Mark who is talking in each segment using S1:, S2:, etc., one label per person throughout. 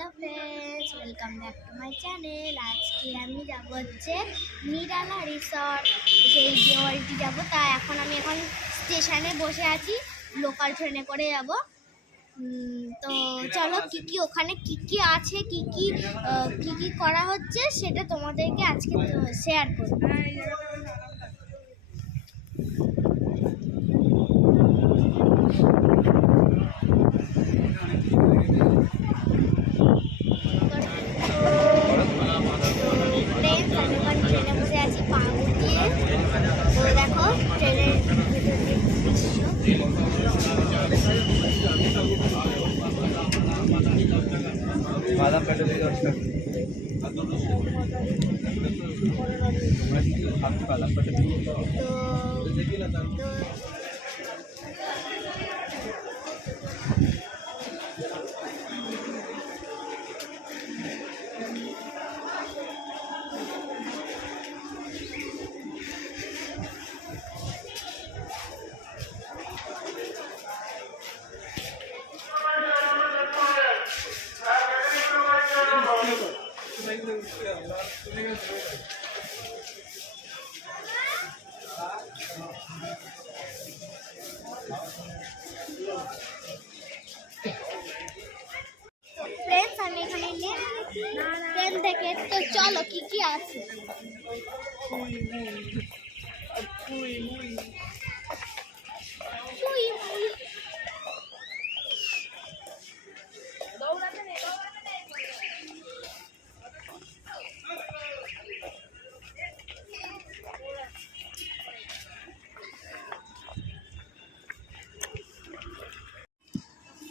S1: Hello friends welcome back to my channel. আজকে আমি যাব হচ্ছে নিরালা রিসর্ট। সেই দেওয়ালটি যাব তা এখন আমি এখন স্টেশনে বসে আছি লোকাল ট্রেনে করে যাব। তো চলো কি কি ওখানে কি কি আছে কি কি কি কি করা হচ্ছে সেটা তোমাদেরকে আজকে শেয়ার করব ফ্রেন্ডস আমি এখন ট্রেনে বসে আছি পা গুটিয়ে তো দেখো ট্রেনের ভেতরের দৃশ্য
S2: বাদাম পেটে দিয়ে দশ টাকা বাদাম পেটে
S1: থেকে তো চলো কি কি আছে।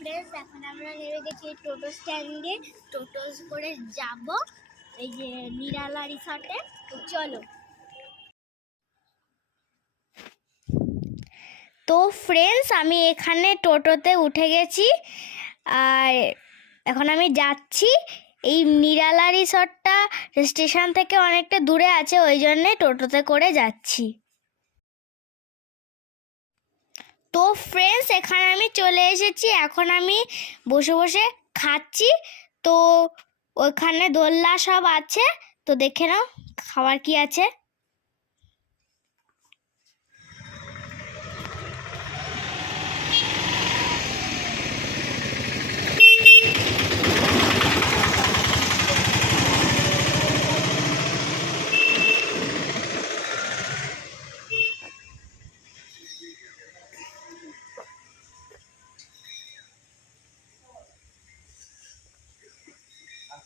S1: ফ্রেন্ডস এখন আমরা নেমে গেছি টোটো স্ট্যান্ডে টোটো করে যাব। এই যে নিরালা রিসর্টে চলো। তো ফ্রেন্ডস আমি এখানে টোটোতে উঠে গেছি। আর এখন আমি যাচ্ছি। এই নিরালা রিসর্টটা স্টেশন থেকে অনেকটা দূরে আছে, ওই জন্যে টোটোতে করে যাচ্ছি। তো ফ্রেন্ডস এখানে আমি চলে এসেছি। এখন আমি বসে বসে খাচ্ছি। তো ওখানে দোল্লা সব আছে। তো দেখে নাও, খাবার কি আছে।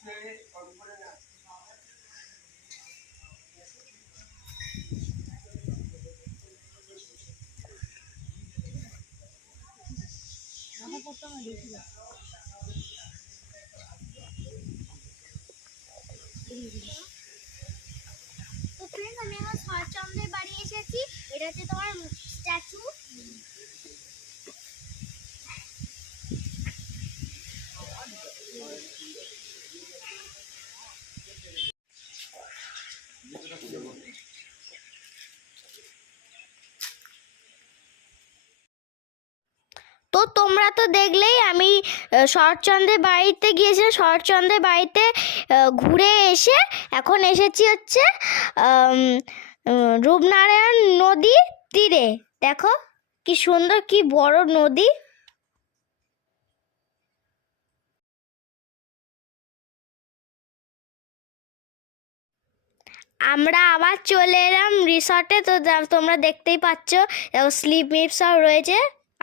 S1: তো ফ্রেন্ডস আমি এখন শরৎচন্দ্রের বাড়ি এসেছি। এটা হচ্ছে তোমার তো তোমরা তো দেখলেই আমি শরৎচন্দ্রের বাড়িতে গিয়েছিলাম। শরৎচন্দ্রের বাড়িতে ঘুরে এসে এখন এসেছি হচ্ছে রূপনারায়ণ নদী তীরে। দেখো কি সুন্দর, কি বড় নদী। আমরা আবার চলে এলাম রিসর্টে তো তোমরা দেখতেই পাচ্ছ স্লিপ মিপ সব রয়েছে।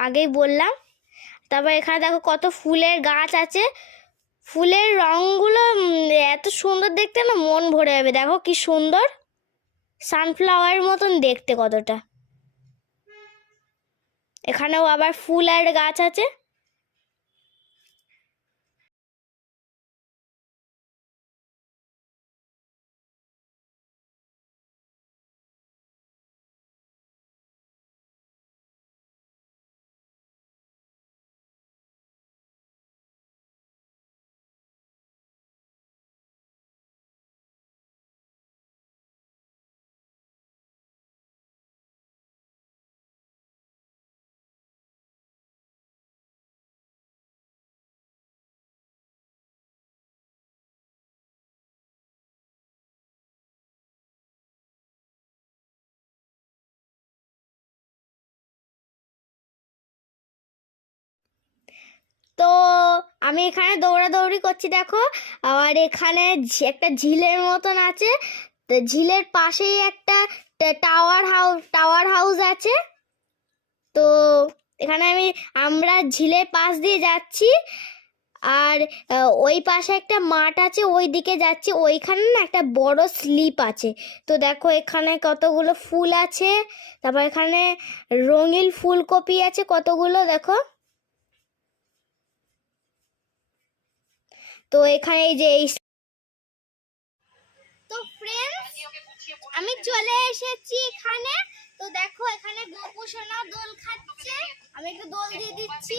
S1: আগেই বললাম। তারপর এখানে দেখো কত ফুলের গাছ আছে। ফুলের রঙগুলো এত সুন্দর দেখতে না, মন ভরে যাবে। দেখো কি সুন্দর। সানফ্লাওয়ারের মতন দেখতে কতটা। এখানেও আবার ফুলের গাছ আছে। তো আমি এখানে দৌড়াদৌড়ি করছি, দেখো। আর এখানে একটা ঝিলের মতন আছে। তো ঝিলের পাশেই একটা টাওয়ার হাউস টাওয়ার হাউস আছে। তো এখানে আমি, আমরা ঝিলের পাশ দিয়ে যাচ্ছি। আর ওই পাশে একটা মাঠ আছে ওই দিকে যাচ্ছি। ওইখানে না একটা বড় স্লিপ আছে। তো দেখো, এখানে কতগুলো ফুল আছে। তারপর এখানে রঙিন ফুলকপি আছে, কতগুলো দেখো। তো এখানে এই যে এই তো ফ্রেন্ডস আমি চলে এসেছি এখানে। তো দেখো এখানে গোপু সোনা দোল খাচ্ছে। আমি একটু দোল দিয়ে দিচ্ছি।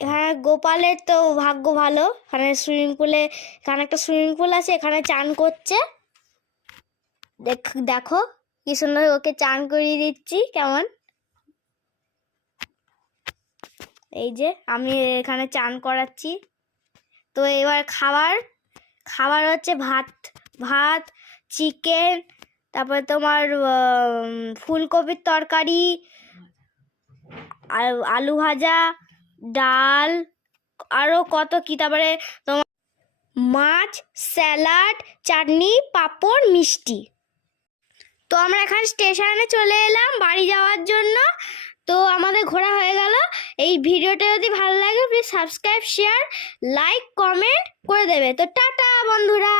S1: এখানে গোপালের তো ভাগ্য ভালো। এখানে সুইমিং পুলে এখানে একটা সুইমিং পুল আছে এখানে চান করছে। দেখ দেখো কি সুন্দর ওকে চান করিয়ে দিচ্ছি কেমন? এই যে, আমি এখানে চান করাচ্ছি। তো এবার খাবার খাবার হচ্ছে ভাত ভাত, চিকেন, তারপরে তোমার ফুলকপির তরকারি আলু ভাজা, ডাল আরও কত কী, তারপরে তোমার মাছ, স্যালাড, চাটনি, পাঁপড়, মিষ্টি। তো আমরা এখানে স্টেশনে চলে এলাম, বাড়ি যাওয়ার জন্য তো আমাদের ঘোরা হয়ে গেল এই ভিডিওটা যদি ভালো লাগে please subscribe share like comment করে দেবে। তো টাটা, বন্ধুরা।